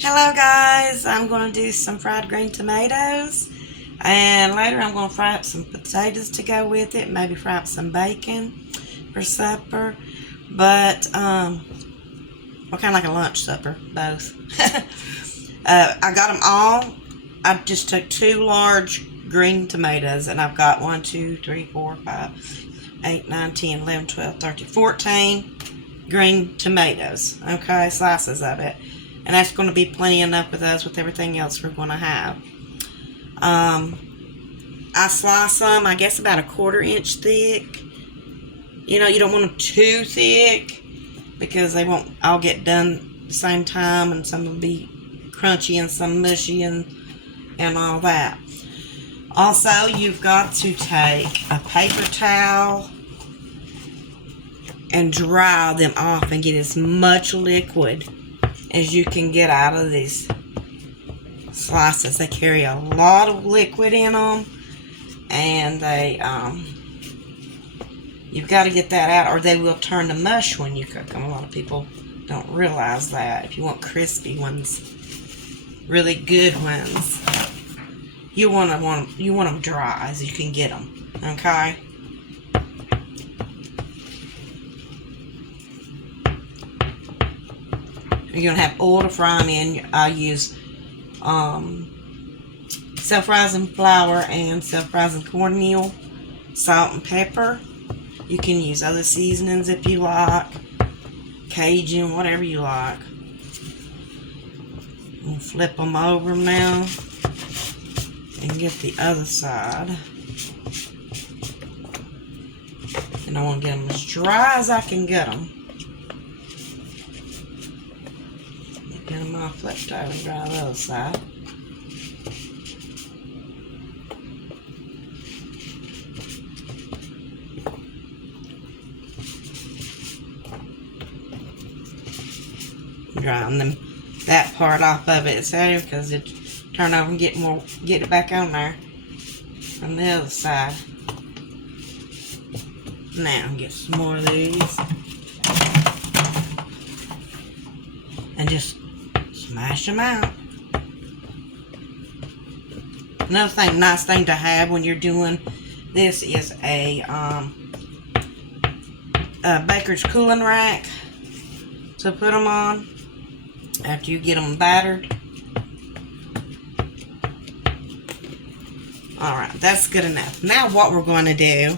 Hello guys, I'm going to do some fried green tomatoes, and later I'm going to fry up some potatoes to go with it, maybe fry up some bacon for supper, but well, kind of like a lunch supper, both. I got them all. I just took 2 large green tomatoes, and I've got 1, 2, 3, 4, 5, 8, 9, 10, 11, 12, 13, 14 green tomatoes, okay, slices of it. And that's going to be plenty enough with us with everything else we're going to have. I slice them, I guess, about a 1/4 inch thick. You know, you don't want them too thick because they won't all get done at the same time, and some will be crunchy and some mushy and all that. Also, you've got to take a paper towel and dry them off and get as much liquid as you can get out of these slices. They carry a lot of liquid in them, and they you've got to get that out or they will turn to mush when you cook them. A lot of people don't realize that. If you want crispy ones, really good ones, you want them dry as you can get them, okay? You're going to have oil to fry them in. I use self-rising flour and self-rising cornmeal, salt and pepper. You can use other seasonings if you like, Cajun, whatever you like. We'll flip them over now and get the other side. And I want to get them as dry as I can get them. Get them all flipped over and dry the other side. Drying them that part off of it so because it turn over and get it back on there on the other side. Now get some more of these and just smash them out. Another nice thing to have when you're doing this is a baker's cooling rack to put them on after you get them battered. Alright, that's good enough. Now what we're going to do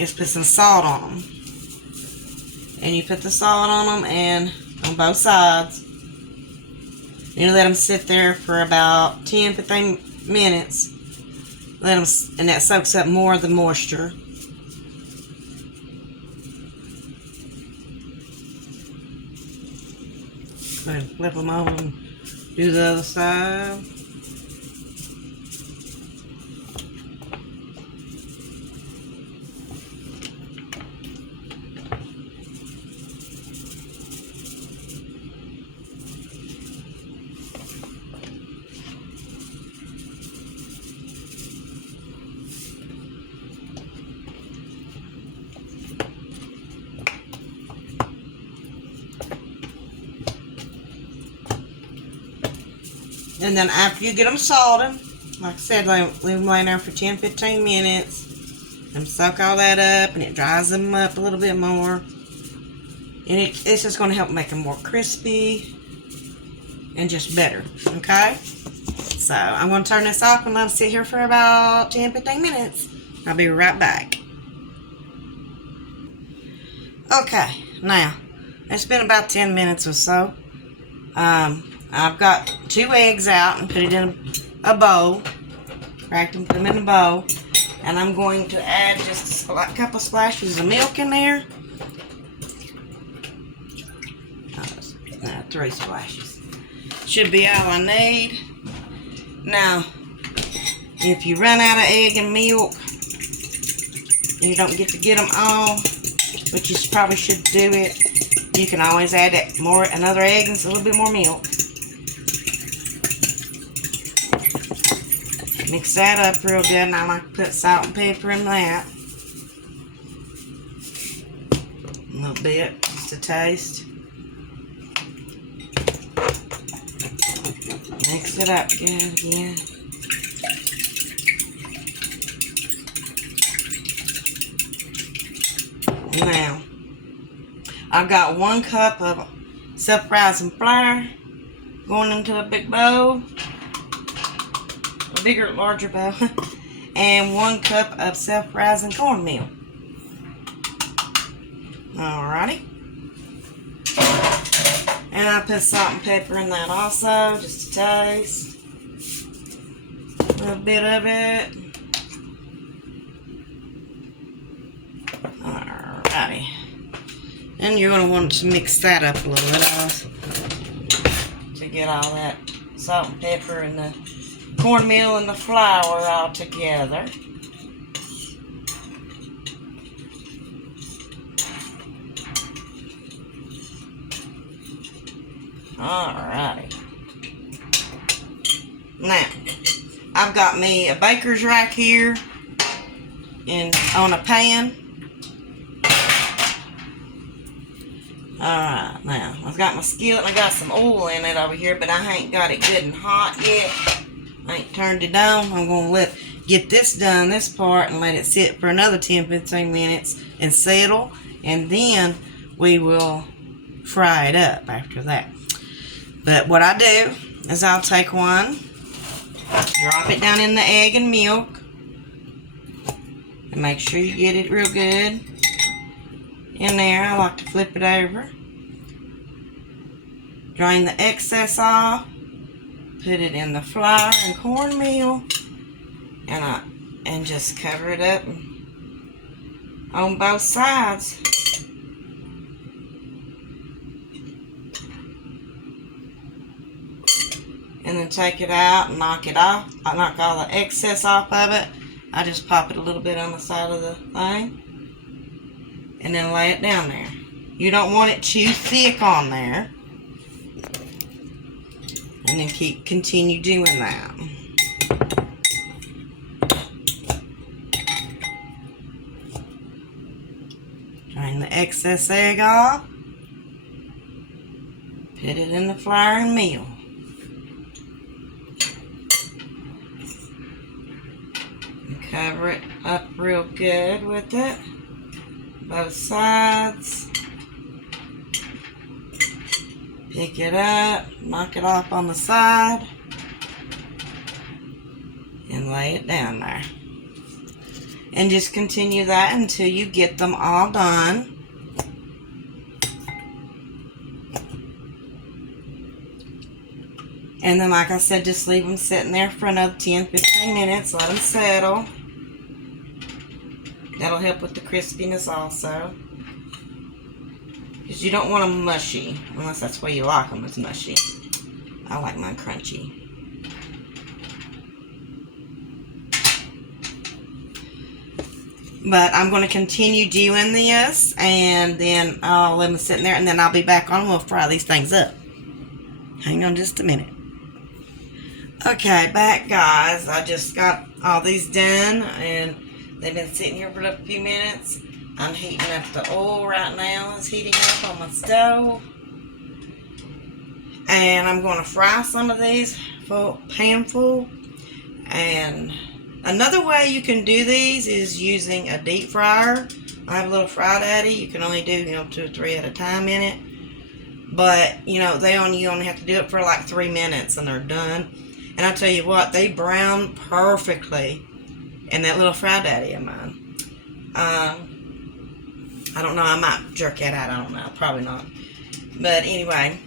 is put some salt on them. And you put the salt on them and on both sides. You let them sit there for about 10-15 minutes. Let them, and that soaks up more of the moisture. Go ahead and flip them over and do the other side. And then after you get them salted, like I said, leave them laying there for 10-15 minutes. And soak all that up, and it dries them up a little bit more. And it's just going to help make them more crispy and just better, okay? So I'm going to turn this off and let them sit here for about 10-15 minutes. I'll be right back. Okay, now, it's been about 10 minutes or so. I've got 2 eggs out and put it in a bowl. Cracked them, put them in a bowl. And I'm going to add just a couple splashes of milk in there. 3 splashes. Should be all I need. Now, if you run out of egg and milk, and you don't get to get them all, but you probably should do it, you can always add another egg and a little bit more milk. Mix that up real good, and I like to put salt and pepper in that. A little bit, just to taste. mix it up good again. Now, I've got 1 cup of self-rising flour going into a big bowl, a bigger, larger bowl, and 1 cup of self-rising cornmeal. Alrighty. And I put salt and pepper in that also, just to taste. A little bit of it. Alrighty. And you're going to want to mix that up a little bit also, to get all that salt and pepper and the cornmeal and the flour all together. Alrighty. Now, I've got me a baker's rack here on a pan. Alright, now I've got my skillet and I got some oil in it over here, but I ain't got it good and hot yet. I ain't turned it on. I'm going to get this done, this part, and let it sit for another 10-15 minutes and settle, and then we will fry it up after that. But what I do is I'll take one, drop it down in the egg and milk, and make sure you get it real good in there. I like to flip it over, drain the excess off, put it in the flour and cornmeal, and just cover it up on both sides. And then take it out and knock it off. I knock all the excess off of it. I just pop it a little bit on the side of the thing. And then lay it down there. You don't want it too thick on there. And then continue doing that. Drain the excess egg off. Put it in the flour and meal. Cover it up real good with it, both sides. Pick it up, knock it off on the side, and lay it down there. And just continue that until you get them all done. And then, like I said, just leave them sitting there for another 10-15 minutes. Let them settle. That'll help with the crispiness also. Because you don't want them mushy. Unless that's the way you like them, it's mushy. I like mine crunchy. But I'm going to continue doing this. And then I'll let them sit in there. And then I'll be back on and we'll fry these things up. Hang on just a minute. Okay, back guys. I just got all these done and they've been sitting here for a few minutes. I'm heating up the oil right now. It's heating up on my stove. And I'm going to fry some of these full pan full. And another way you can do these is using a deep fryer. I have a little Fry Daddy. You can only do 2 or 3 at a time in it. But you only have to do it for like 3 minutes and they're done. And I tell you what, they brown perfectly in that little Fry Daddy of mine. I don't know, I might jerk it out, I don't know, probably not. But anyway,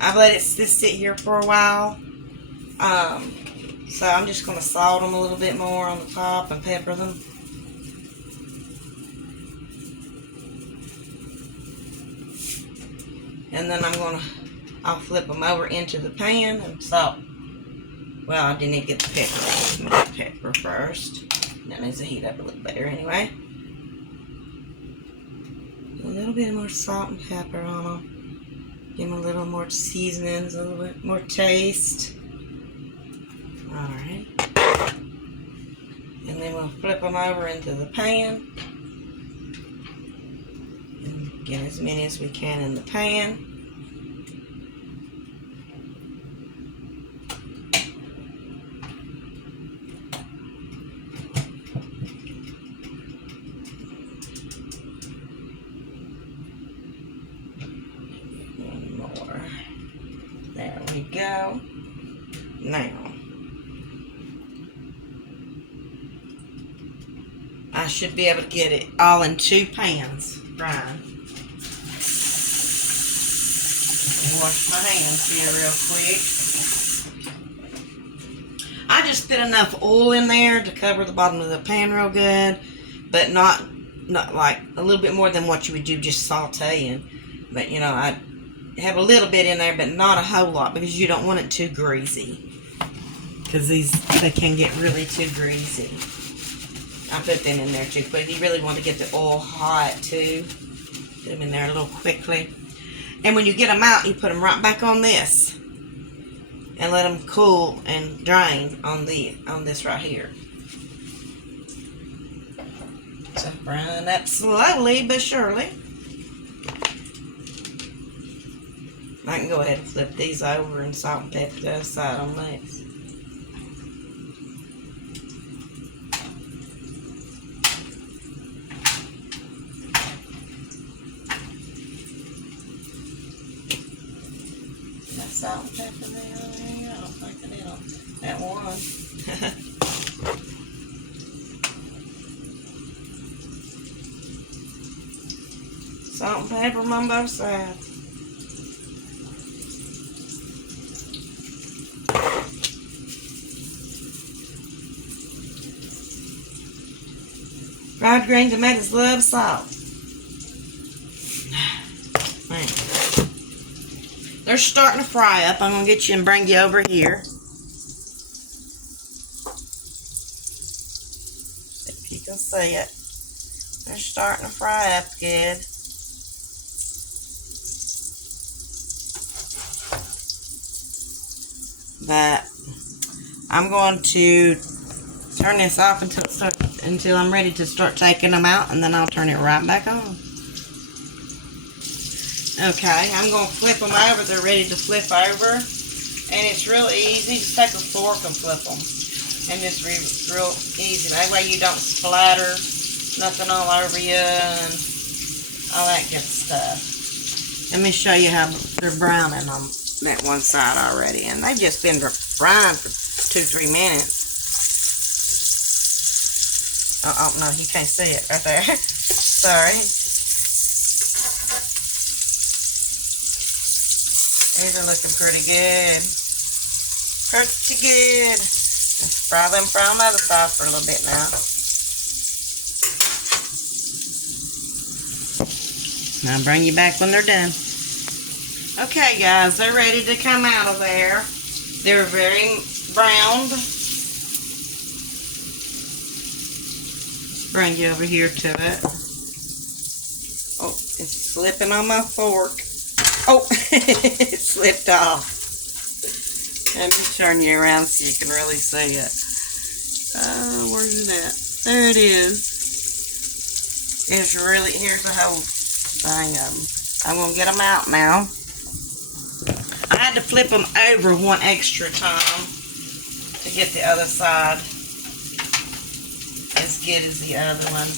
I've let it just sit here for a while. So I'm just going to salt them a little bit more on the top and pepper them. And then I'll flip them over into the pan and salt. Well, I didn't get the pepper. Let me get the pepper first. That needs to heat up a little better anyway. A little bit more salt and pepper on them. Give them a little more seasonings, a little bit more taste. Alright. And then we'll flip them over into the pan. And get as many as we can in the pan. you go. Now, I should be able to get it all in 2 pans, Brian. Wash my hands here real quick. I just put enough oil in there to cover the bottom of the pan real good, but not like a little bit more than what you would do just sauteing. But you know, I have a little bit in there, but not a whole lot, because you don't want it too greasy, because they can get really too greasy. I put them in there too, but you really want to get the oil hot too. Put them in there a little quickly. And when you get them out, you put them right back on this and let them cool and drain on this right here. So brown up slowly but surely. I can go ahead and flip these over and salt and pepper the other side on this. Salt and pepper there. I don't think I did on that one. Salt and pepper on both sides. Fried green tomatoes love salt. Man. They're starting to fry up. I'm going to get you and bring you over here. If you can see it. They're starting to fry up good. But I'm going to turn this off until I'm ready to start taking them out, and then I'll turn it right back on. Okay, I'm going to flip them over. They're ready to flip over. And it's real easy. Just take a fork and flip them. And it's real easy. That way you don't splatter nothing all over you and all that good stuff. Let me show you how they're browning on that one side already. And they've just been frying for 2-3 minutes. Oh, no, you can't see it right there. Sorry. These are looking pretty good. Pretty good. Let's fry them on the other side for a little bit now. And I'll bring you back when they're done. Okay, guys, they're ready to come out of there. They're very browned. Let's bring you over here to it. Oh, it's slipping on my fork. Oh, it slipped off. Let me turn you around so you can really see it. Oh, where's it at? There it is. It's really, here's the whole thing of them. I'm going to get them out now. I had to flip them over one extra time to get the other side as good as the other one.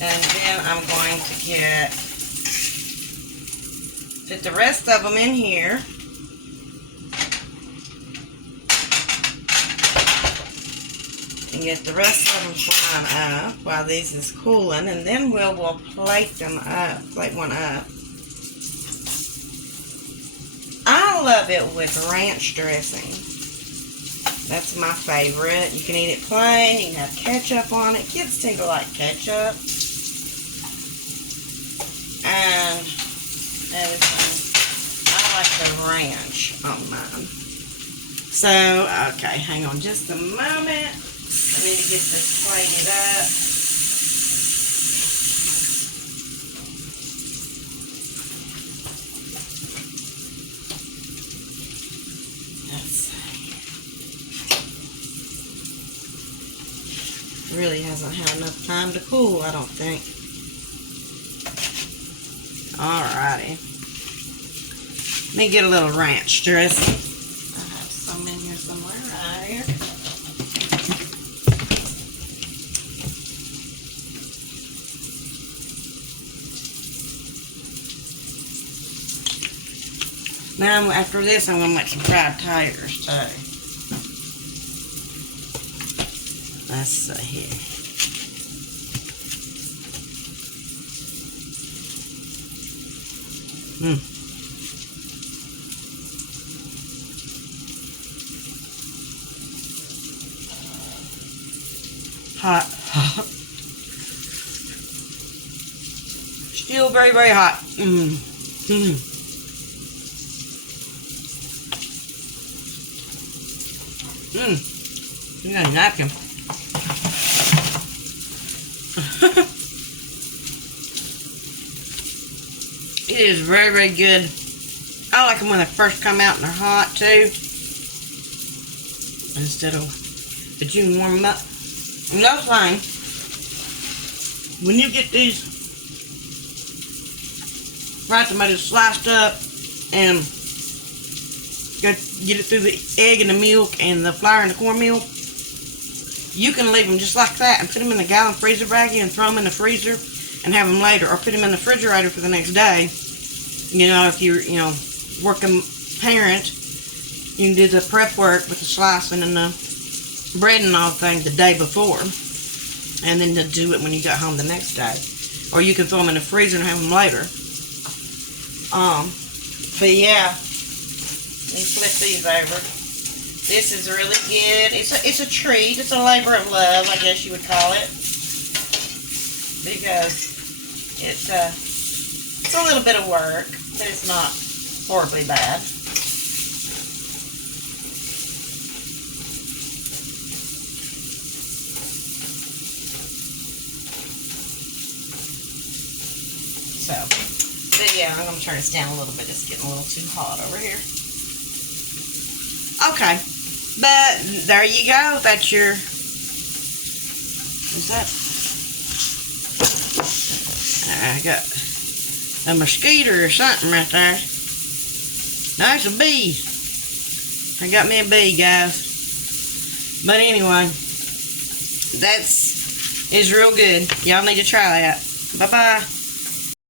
And then I'm going to put the rest of them in here. And get the rest of them frying up while these is cooling. And then we'll plate them up, plate one up. I love it with ranch dressing. That's my favorite. You can eat it plain. You can have ketchup on it. Kids tend to like ketchup. And everything. I like the ranch on mine. So, okay, hang on just a moment. I need to get this plated up. Let's see. Really hasn't had enough time to cool, I don't think. Alrighty. Let me get a little ranch dressing. I have some in here somewhere, right here. Now, after this, I'm going to make some fried taters, too. Let's see here. Hot. Still very, very hot. You got a napkin. It is very, very good. I like them when they first come out and they're hot too. Instead of, but you can warm them up. Another thing, when you get these fried tomatoes sliced up and get it through the egg and the milk and the flour and the cornmeal, you can leave them just like that and put them in the gallon freezer baggie and throw them in the freezer and have them later, or put them in the refrigerator for the next day. You know, if you're, working parent, you can do the prep work with the slicing and the bread and all things the day before, and then to do it when you get home the next day. Or you can throw them in the freezer and have them later. But yeah, let me flip these over. This is really good. It's a treat. It's a labor of love, I guess you would call it, because it's a little bit of work, but it's not horribly bad. So, but yeah, I'm going to turn this down a little bit. It's getting a little too hot over here. Okay, but there you go. That's your, what's that? I got a mosquito or something right there. No, it's a bee. I got me a bee, guys. But anyway, is real good. Y'all need to try that. Bye-bye.